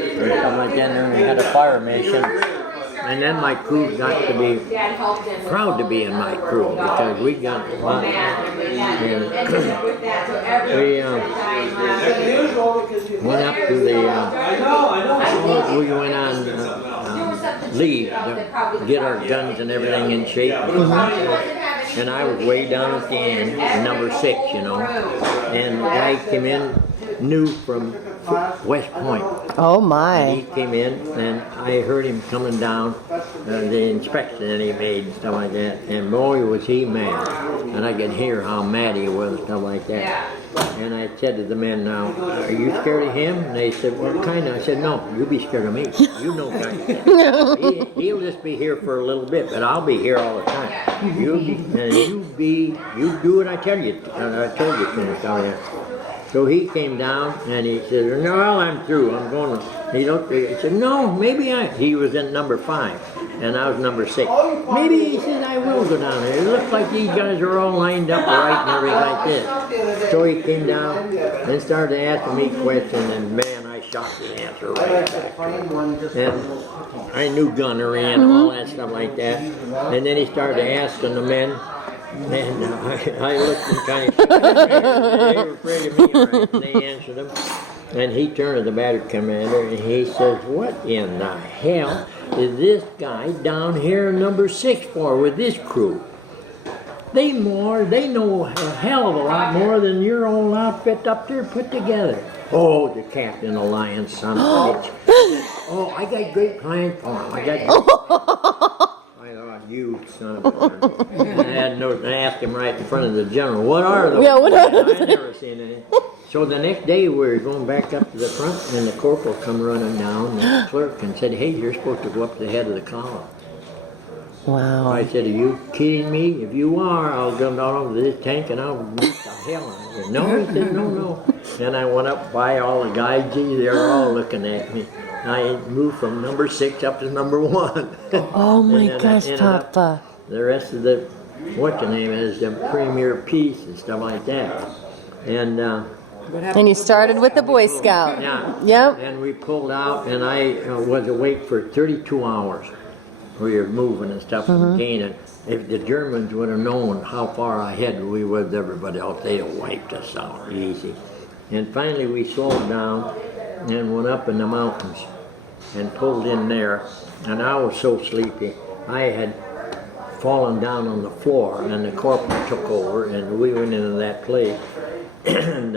or something like that, and then we had a fire mission. And then my crew got to be proud to be in my crew because we got a lot. And we went up to the, we went on leave to get our guns and everything in shape. And I was way down at the end, number 6, you know. And the guy came in new from West Point. Oh my. And he came in and I heard him coming down the inspection that he made and stuff like that. And boy was he mad. And I could hear how mad he was and stuff like that. And I said to the men, now, are you scared of him? And they said, well, kind of. I said, no, you be scared of me. You know kind of. He'll just be here for a little bit, but I'll be here all the time. You do what I tell you. I told you to. So he came down and he said, no, I'm through. I'm going to. He looked at me. He said, no, maybe he was in number 5 and I was number 6. Maybe he said, I will go down there. It looks like these guys are all lined up right and everything like this. So he came down and started asking me questions, and man, I shot the answer right back. And I knew gunnery and all that stuff like that. And then he started asking the men. And I looked and kind of, they were afraid of me, right? And they answered him. And he turned to the battery commander and he says, what in the hell is this guy down here in number 6 for with this crew? They know a hell of a lot more than your old outfit up there put together. Oh, the captain Alliance, son of a bitch. Oh, I got great plans for him. I thought, you son of a gun. I asked him right in front of the general, what are those? Yeah, what are those? I never seen any. So the next day we were going back up to the front and the corporal come running down, the clerk, and said, hey, you're supposed to go up to the head of the column. Wow. I said, are you kidding me? If you are, I'll jump out over this tank and I'll beat the hell out of you. No, he said, no. And I went up by all the guys, gee, they were all looking at me. I moved from number 6 up to number 1. Oh my gosh, Papa. The rest of the, what the name is, the Premier Peace and stuff like that. And you started with the Boy Scout. yeah. Yep. And we pulled out and I was awake for 32 hours. We were moving and stuff and gaining. If the Germans would have known how far ahead we were with everybody else, they'd have wiped us out easy. And finally we slowed down and went up in the mountains and pulled in there. And I was so sleepy. I had fallen down on the floor and the corporal took over and we went into that place. And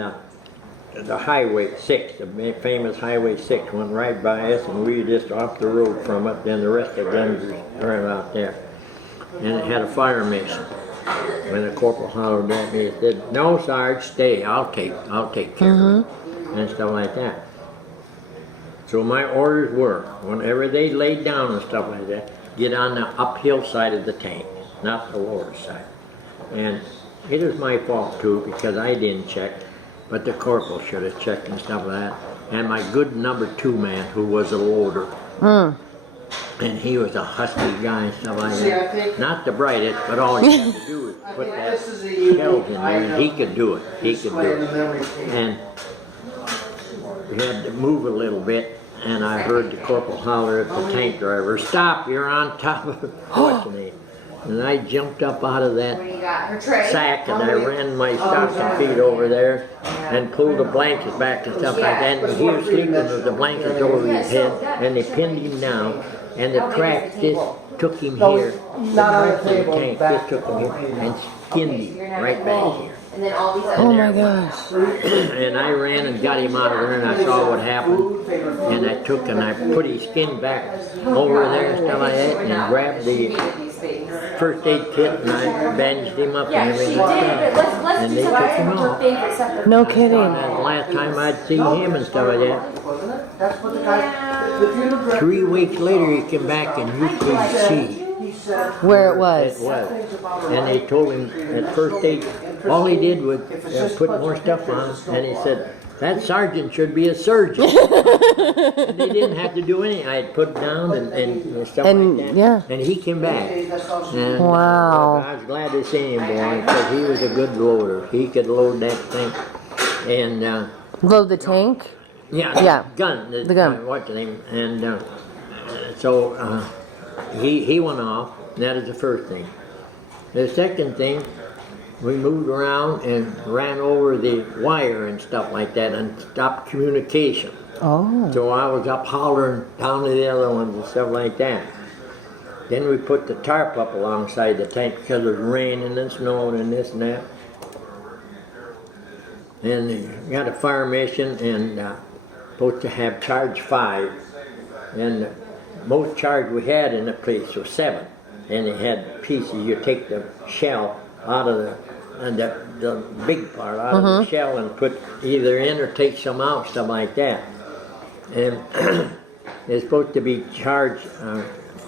the Highway 6, the famous Highway 6 went right by us and we were just off the road from it. Then the rest of the guns were right out there. And it had a fire mission. When the corporal hollered at me, he said, no, Sarge, stay, I'll take care of it. And stuff like that. So my orders were, whenever they laid down and stuff like that, get on the uphill side of the tank, not the lower side. And it was my fault too, because I didn't check, but the corporal should have checked and stuff like that. And my good number 2 man, who was a loader, and he was a husky guy and stuff like that. Not the brightest, but all he had to do was put that shells in there, and he could do it. And we had to move a little bit, and I heard the corporal holler at the tank driver, stop, you're on top of what's the name? And I jumped up out of that sack and I ran my stocking feet over there and pulled the blankets back and stuff like that. And he was sleeping with the blankets over his head and they pinned him down and the tracks just took him here. The tracks of the tank just took him here and skinned him right back here. Oh my gosh. And I ran and got him out of there and I saw what happened. And I took and I put his skin back over there and stuff like that and grabbed the first aid kit and I bandaged him up and everything like that. And they took him off. No kidding. And that's the last time I'd seen him and stuff like that. 3 weeks later he came back and you could see where it was. It was. And they told him at first aid, all he did was put more stuff on and he said, that sergeant should be a surgeon. And they didn't have to do anything. I had put down and stuff like that. Yeah. And he came back. And wow. I was glad to see him, boy, because he was a good loader. He could load that thing. And load the tank? Yeah. gun. The gun. What's the name? And so he went off. That is the first thing. The second thing, we moved around and ran over the wire and stuff like that and stopped communication. Oh. So I was up hollering down to the other ones and stuff like that. Then we put the tarp up alongside the tank because it was raining and snowing and this and that. And got a fire mission and supposed to have charge 5. And the most charge we had in the place was 7. And it had pieces. You take the shell out of the big part out of the shell and put either in or take some out, stuff like that. And it's supposed to be charged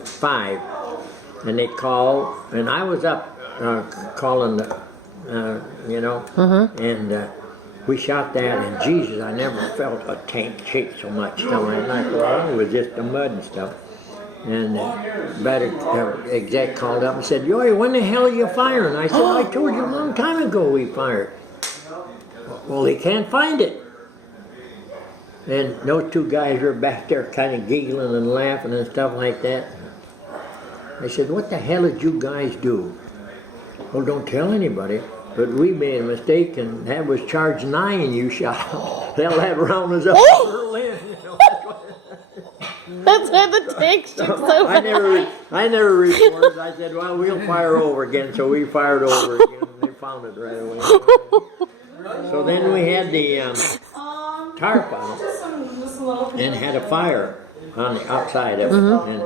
5. And they called, and I was up calling the, and we shot that, and Jesus, I never felt a tank shake so much. Stuff like that. Well, it was just the mud and stuff. And the exec called up and said, "Yoy, when the hell are you firing?" I said, "I told you a long time ago we fired." "Well, they can't find it." And those two guys were back there kind of giggling and laughing and stuff like that. I said, "What the hell did you guys do?" "Well, don't tell anybody, but we made a mistake and that was charge 9 you shot. Hell, that round was up Berlin, That's why the tank shoots so I never reported. I said, "Well, we'll fire over again." So we fired over again. And they found it right away. So then we had the tarp on and had a fire on the outside of it. And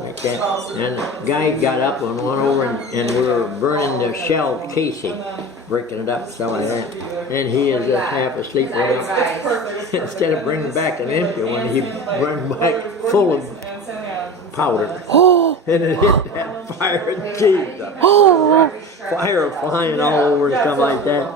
like that. And the guy got up and went over and we were burning the shell casing, breaking it up, stuff like that. And he is just half asleep. Instead of bringing back an empty one, he brought back full of powder. And it hit that fire and cheese. Fire flying all over and stuff like that.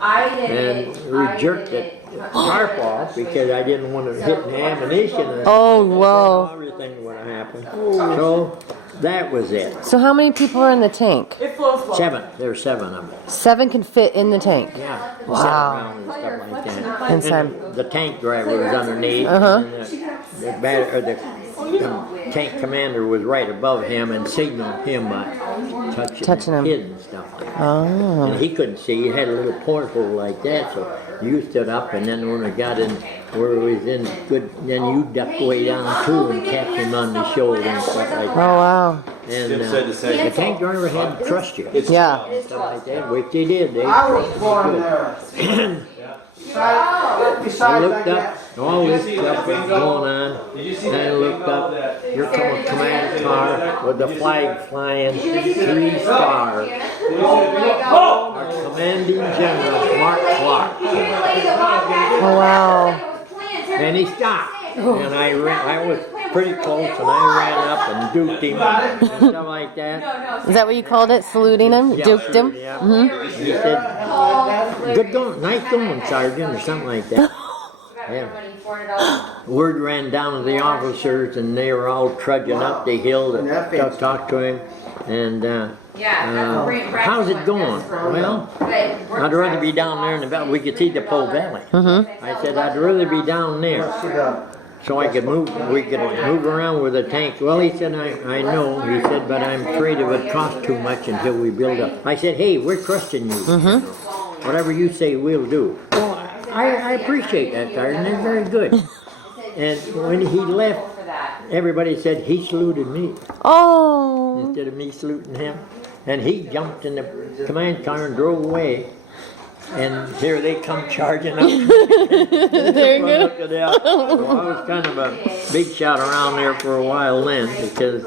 And we jerked it tarp off because I didn't want to hit the ammunition. And Oh, whoa. everything would have happened. So that was it. So how many people are in the tank? 7. There were 7 of them. 7 can fit in the tank. Yeah. Wow. And stuff like that. Inside. And the tank driver was underneath. And the tank commander was right above him and signaled him by touching him. his kid and stuff like that. Oh. And he couldn't see. He had a little porthole like that, so you stood up, and then when it got in where it was in good, then you ducked way down too and tapped him on the shoulder and stuff like Oh, that. wow. And the tank driver had to trust you. Yeah. Stuff like that, which they did. They I was trusted born you there. good. I looked up, all this stuff was going on, and I looked up, here come a command car with the flag flying, 3 stars. Our commanding general, Mark Clark. Oh, wow. And he stopped, and I was pretty close, and I ran up and duped him, and stuff like that. Is that what you called it? Saluting him? Yeah, Duped him? yeah. And he said, "Good going, nice going, Sergeant," or something like that. Yeah. Word ran down to the officers, and they were all trudging up the hill to talk to him. And how's it going? Well, I'd rather be down there in the valley. We could see the Po Valley. I said, "I'd rather be down there so I could move. We could move around with a tank." "Well," he said, I know." He said, "But I'm afraid it would cost too much until we build up." I said, "Hey, we're trusting you. Whatever you say, we'll do." "Well, I appreciate that, Sergeant. They're very good." And when he left, everybody said he saluted me Oh. instead of me saluting him. And he jumped in the command car and drove away. And here they come charging up. There you go. Look at that. So I was kind of a big shot around there for a while then, because